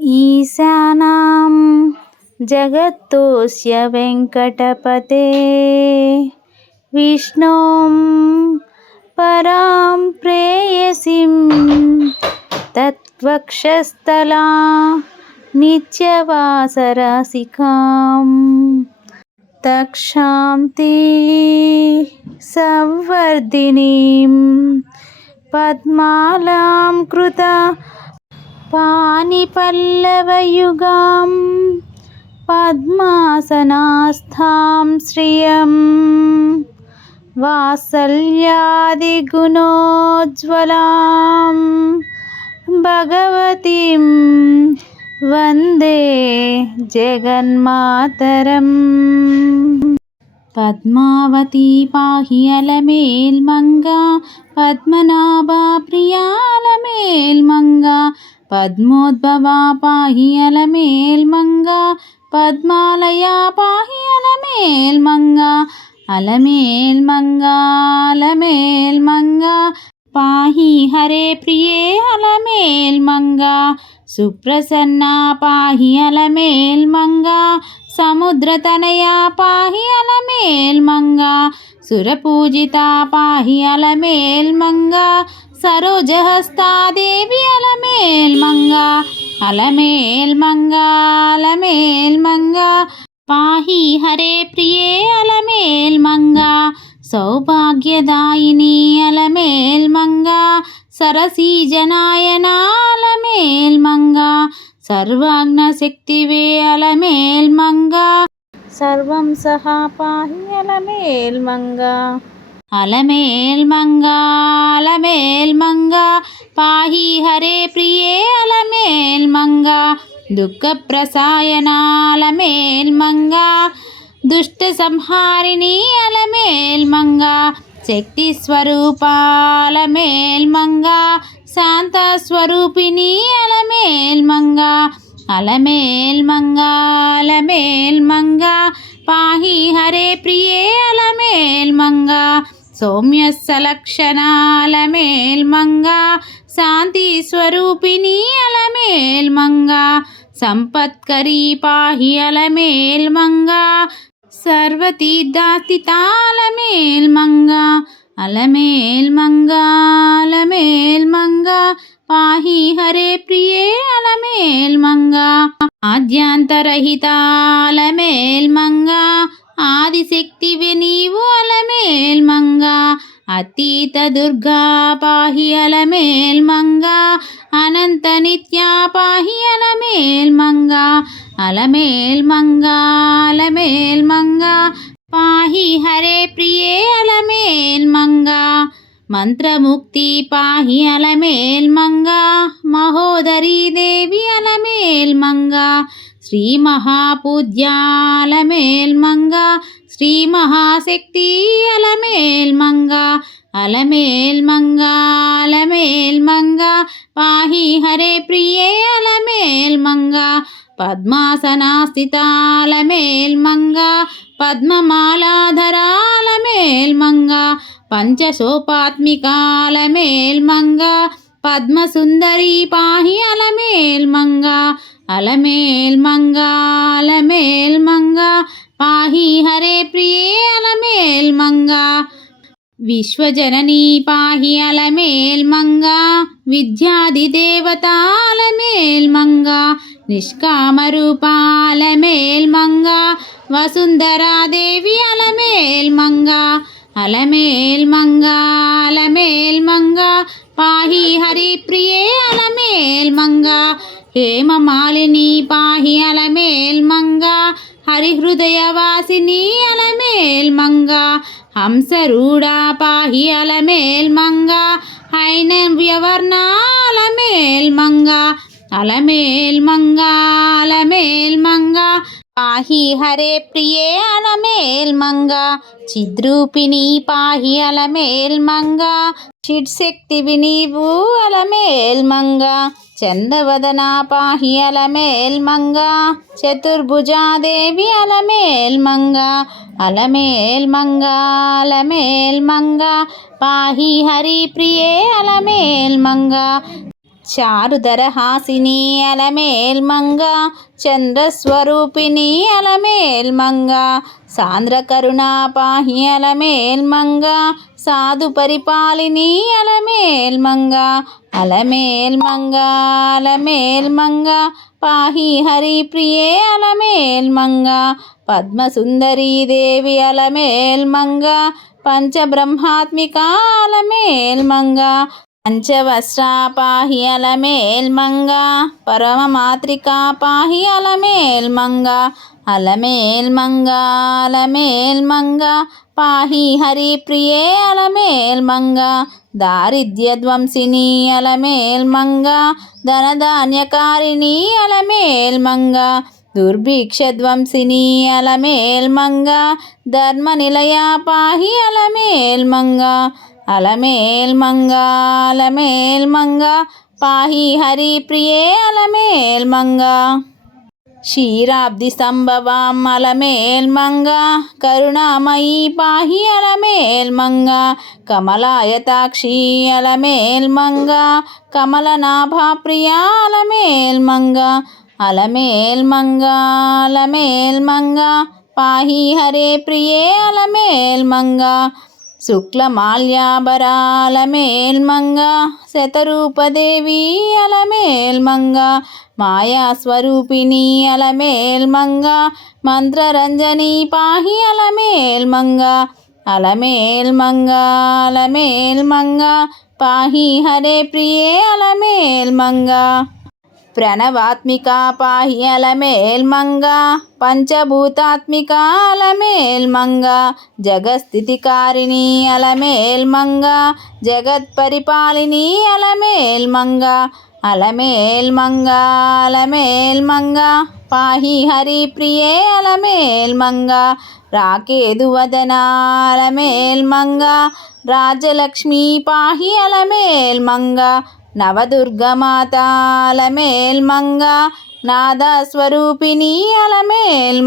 ఈశానాం జగత్తోస్య వెంకటపతే. విష్ణోం పరాం ప్రేయసిం తత్వక్షస్థలా నిత్యవాసరాసికాం తక్షాంతి సంవర్ధినీం పద్మాలాం కృత పాణిపల్లవయుగాం పద్మాసనాస్థాం శ్రియం వాత్సల్యాదిగుణోజ్వలాం భగవतीं వందే జగన్మాతరం పద్మావతి పాహి అలమేల్మంగా పద్మనాభా ప్రియాలమేల్మంగా పద్మోద్భవా పాహి అలమేల్మంగా పద్మాలయా పాహి అలమేల్మంగా అలమేల్మంగా అలమేల్మంగా పాహి హరే ప్రియే అలమేల్మంగా సుప్రసన్న పాహి అలమేల్మంగా సముద్రతనయా పాహి అలమేల్మంగా సురపూజిత పాహి అలమేల్మంగా సరోజహస్తాదేవి అలమేల్మంగా అలమేల్మంగా అలమేల్మంగా పాహి హరే ప్రియే అలమేల్మంగా సౌభాగ్యదాయిని అలమేల్మంగా సరసీజనాయనాలమేల్మంగా సర్వాజ్ఞశక్తివే అలమేల్మంగా సర్వం సహా పాహి అలమేల్మంగా అలమేల్మంగా అలమేల్మంగా పాహి హరే ప్రియే అలమేల్మంగా దుఃఖప్రసాయనాలమేల్మంగా దుష్ట సంహారిణి అలమేల్మంగా శక్తి స్వరూపాలమేల్మంగా శాంత స్వరూపిణి అలమేల్మంగా అలమేల్మంగా అలమేల్మంగా పాహి హరే ప్రియే అలమేల్మంగా సౌమ్య సలక్షణాలమేల్మంగా శాంతి స్వరూపిణి అలమేల్మంగా సంపత్కరీ పాహి అలమేల్మంగా సర్వతీర్థాస్థితాలమేల్మంగా అలమేల్మంగా అలమేల్మంగా పాహి హరే ప్రియే అలమేల్మంగా ఆద్యాంతరహితాలమేల్మంగా ఆదిశక్తివి నీవు అలమేల్మంగా అతీత దుర్గా పాహి అలమేల్మంగా అనంత నిత్యా పాహి అలమేల్మంగా అలమేల్మంగా అలమేల్మంగా పాహి హరే ప్రియే అలమేల్మంగా మంత్రముక్తి పాహి అలమేల్మంగా మహోదరీ దేవి అలమేల్మంగా శ్రీ మహాపూజ్యాలమేల్మంగా శ్రీ మహాశక్తి అలమేల్మంగ అలమేల్మంగ అలమేల్మంగ పాహి హరే ప్రియే అలమేల్మంగా పద్మాసనాస్థితాలమేల్మంగా పద్మమాలాధరాలమేల్మంగా పంచసోపాత్మికాలమేల్మంగా పద్మసుందరి పాహి అలమేల్మంగ అలమేల్ మంగా అలమేల్ మంగా పాహి హరే ప్రియే అలమేల్ మంగా. విశ్వజననీ పాహి అలమేల్ మంగా విద్యాది దేవతాలమేల్ అలమేల్మంగా విద్యాదిదేవతాలమేల్మంగా నిష్కామరూపాలమేల్మంగా వసుంధరాదేవి అలమేల్మంగా అలమేల్ మంగా పాహి హరి ప్రియే అలమేల్ మంగా. హేమమాలిని పాహి అలమేల్మంగా హరిహృదయవాసిని అలమేల్మంగా హంసరూడా పాహి అలమేల్మంగా హైనవ్యవర్ణాలమేల్మంగా అలమేల్మంగా అలమేల్మంగా పాహి హరే ప్రియే అలమేల్మంగా చిద్రూపిణి పాహి అలమేల్మంగా చిడ్శక్తివి నీవు అలమేల్మంగా చందవదనాపాహి అలమేల్మంగా చతుర్భుజాదేవి అలమేల్మంగా అలమేల్మంగా అలమేల్మంగా పాహి హరి ప్రియే అలమేల్మంగా చారుధరహాసిని అలమేల్మంగా చంద్రస్వరూపిణి అలమేల్ మంగ సాంద్ర కరుణా పాహి అలమేల్ సాధు పరిపాలిని అలమేల్మంగా అలమేల్మంగా అలమేల్మంగా పాహి హరి ప్రియే అలమేల్ పద్మసుందరీ దేవి అలమేల్మంగా పంచబ్రహ్మాత్మిక అలమేల్ పంచవస్త్రా పాహి అలమేల్ పరమ మాతృకా పాహి అలమేల్ మంగ అలమేల్ పాహి హరి ప్రియే అలమేల్ మంగ దారిద్ర్య ధనధాన్యకారిణి అలమేల్మంగ దుర్భిక్ష ధ్వంసిని అలమేల్ ధర్మ నిలయ పాహి అలమేల్మంగా అలమేల్ మంగ అలమేల్ పాహి హరి ప్రియే అలమేల్ మంగ. క్షీరాబ్ది సంభవం అలమేల్మంగా కరుణామయీ పాహి అలమేల్మంగా కమలాయతాక్షి అలమేల్మంగా కమలనాభా ప్రియా అలమేల్మంగా అలమేల్మంగా అలమేల్మంగా పాహి హరే ప్రియే అలమేల్మంగా మంగ శతరూపదేవి అలమేల్మంగా మాయాస్వరూపిణి అలమేల్మంగా మంత్రరంజని పాహి అలమేల్మంగా అలమేల్మంగా అలమేల్మంగా పాహి హరే ప్రియే అలమేల్మంగా. మంగ ప్రణవాత్మిక పాహి అలమేల్ మంగ జగస్థితికారిణి అలమేల్ మంగ జగత్పరిపాలిని అలమేల్ మంగ అలమేల్మంగ పాహి హరి ప్రియే అలమేల్ రాకేదు వదనాలమేల్మంగ రాజలక్ష్మీ పాహి అలమేల్మంగ మంగ నవదుర్గమాతాలమేల్ మంగ నాదస్వరూపిణి అలమేల్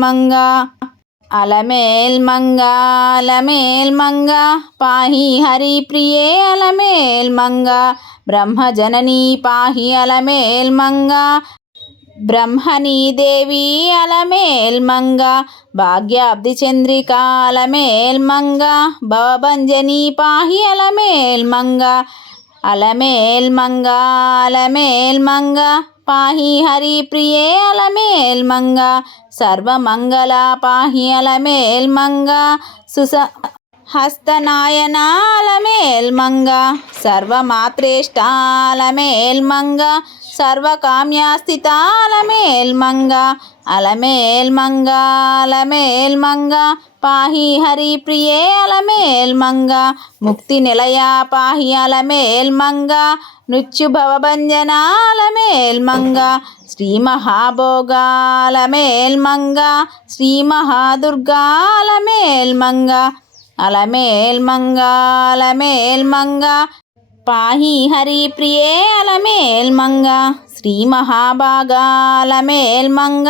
అలమేల్మంగా అలమేల్మంగాల పాహి హరి ప్రియే అలమేల్ బ్రహ్మజననీ పాహి అలమేల్మంగా. బ్రహ్మణీ దేవి అలమేల్ భాగ్యాబ్ది చంద్రిక అలమేల్ భవభంజనీ పాహి అలమేల్మంగా. అలమేల్ మంగ అలమేల్ పాహి హరి ప్రియే అలమేల్ సర్వమంగళ పాహి అలమేల్మంగ సుస హస్తనాయనాలమేల్ మంగ సర్వమాత్రేష్టాల మంగ సర్వకామ్యాస్థితాల మంగ అలమేల్ పాహి హరి ప్రియే అలమేల్మంగ ముక్తి నిలయ పాహి అలమేల్మంగ నృత్యు భవభంజనాలమేల్ శ్రీ మహాభోగాలమేల్ మంగ శ్రీ మహాదుర్గాలమేల్ అలమేల్ మంగ అలమేల్ పాహి హరి ప్రియే అలమేల్ శ్రీ మహాభాగాలమేల్ మంగ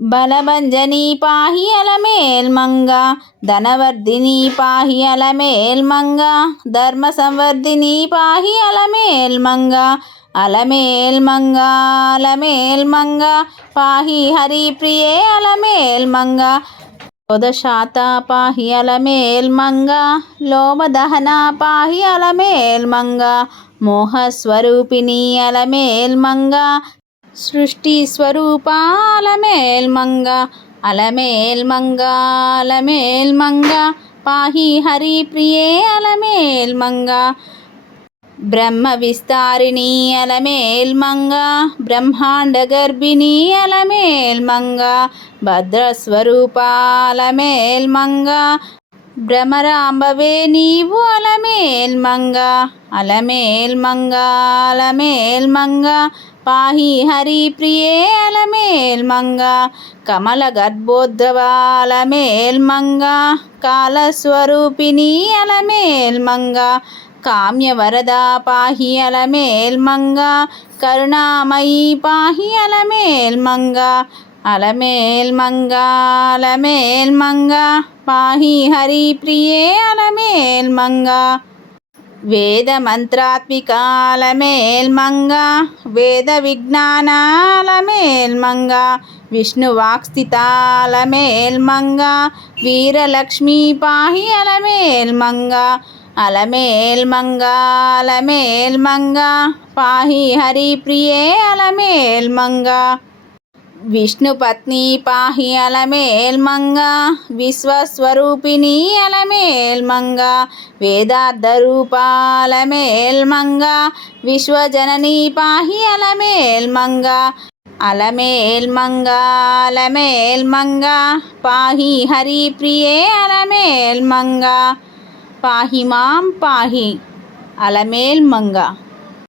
బలభంజని పాహి అలమేల్ మంగ ధనవర్ధిని పాహి అలమేల్మంగా. ధర్మ సంవర్ధిని పాహి అలమేల్ మంగ అలమేల్ అలమేల్ పాహి హరి ప్రియే అలమేల్ పాహి అలమేల్మంగ లోమదహనాపాహి అలమేల్మంగ పాహి మోహస్వరూపిణి అలమేల్మంగ సృష్టి స్వరూపాలమేల్మంగ అలమేల్మంగ అలమేల్మంగ పాహి హరి ప్రియే బ్రహ్మ విస్తారిణీ అలమేల్మంగా బ్రహ్మాండ గర్భిణీ అలమేల్మంగా భద్రస్వరూపాలమేల్మంగా భ్రమరాంబవే నీవు అలమేల్మంగా అలమేల్మంగా అలమేల్మంగా పాహి హరి ప్రియే అలమేల్మంగా కమల గర్భోద్రవాలమేల్ మంగ కాలస్వరూపిణి కామ్య కామ్యవరద పాహి అలమేల్మంగా కరుణామయీ పాహి అలమేల్మంగా అలమేల్మంగా అలమేల్మంగా పాహి హరి ప్రియే అలమేల్మంగా వేద మంత్రాత్మికాలమేల్మంగా వేద విజ్ఞానాలమేల్మంగ విష్ణువాక్స్థితాలమేల్మంగ వీరలక్ష్మీ పాహి అలమేల్మంగా అలమేల్మంగ అలమేల్మంగ పాహి హరిప్రియే అలమేల్మంగ విష్ణుపత్ని పాహి అలమేల్మంగా విశ్వస్వరూపిణి అలమేల్మంగ వేదార్థరూపాలమేల్మంగ విశ్వజనని పాహి అలమేల్మంగా అలమేల్మంగ అలమేల్మంగ పాహి హరిప్రియే అలమేల్మంగా పాహి మాం పాహి. అలమేల్ మంగ.